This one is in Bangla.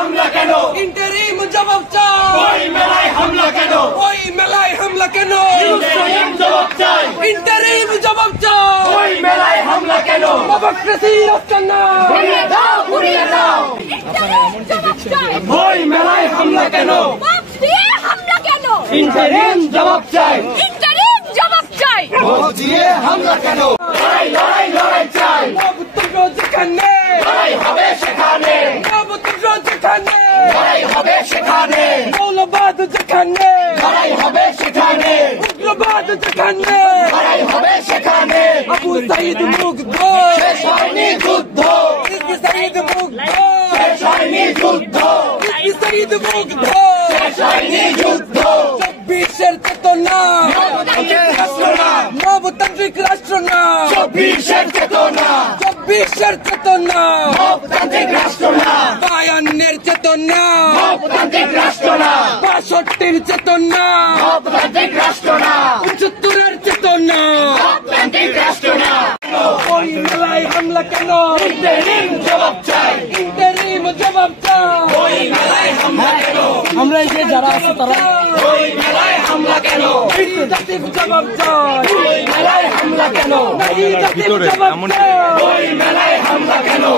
হামলা কেন? ইন্টারিম জবাব চাই। ওই মেলায় হামলা কেন? ওই মেলায় হামলা কেন? ইন্টারিম জবাব চাই। ইন্টারিম জবাব চাই। ওই মেলায় হামলা কেন? ডেমোক্রেসি রাষ্ট্র না। ঘুরিয়ে দাও, ঘুরিয়ে দাও। ওই মেলায় হামলা কেন? হামলা কেন? ইন্টারিম জবাব চাই। ইন্টারিম জবাব চাই। ভোট দিয়ে হামলা কেন? লড়াই লড়াই লড়াই চাই। নবতুল্য যেখানে, লড়াই হবে সেখানে, নবতুল্য যেখানে, লড়াই হবে সেখানে, মৌলবাদ যেখানে, লড়াই হবে সেখানে, উগ্রবাদ যেখানে, লড়াই হবে সেখানে। আবু সাইদ মুগ্ধ, শেষ হয়নি যুদ্ধ, ইসমি সাইদ মুগ্ধ, শেষ হয়নি যুদ্ধ, ইসমি সাইদ মুগ্ধ। শেষ হয়নি যুদ্ধ। 24-এর চেতনা, নবতান্ত্রিক রাষ্ট্র না, নবতান্ত্রিক রাষ্ট্র না। 24-এর চেতনা, 24-এর চেতনা, নবতান্ত্রিক রাষ্ট্র না, 52-এর চেতনা, নবতান্ত্রিক রাষ্ট্র না, 62-র চেতনা, নবতান্ত্রিক রাষ্ট্র না, 75-এর চেতনা। নবতান্ত্রিক রাষ্ট্র না। ওই মেলায় হামলা কেন? ইন্টারিম জবাব চাই। ইন্টারিম জবাব চাই। ওই মেলায় হামলা কেন? আমরা এই যে যারা আছে তারা ওই মেলায় হামলা কেন? জাতির জবাব চাই। ওই মেলায় হামলা কেন? জাতির জবাব চাই। ওই মেলায় হামলা কেন?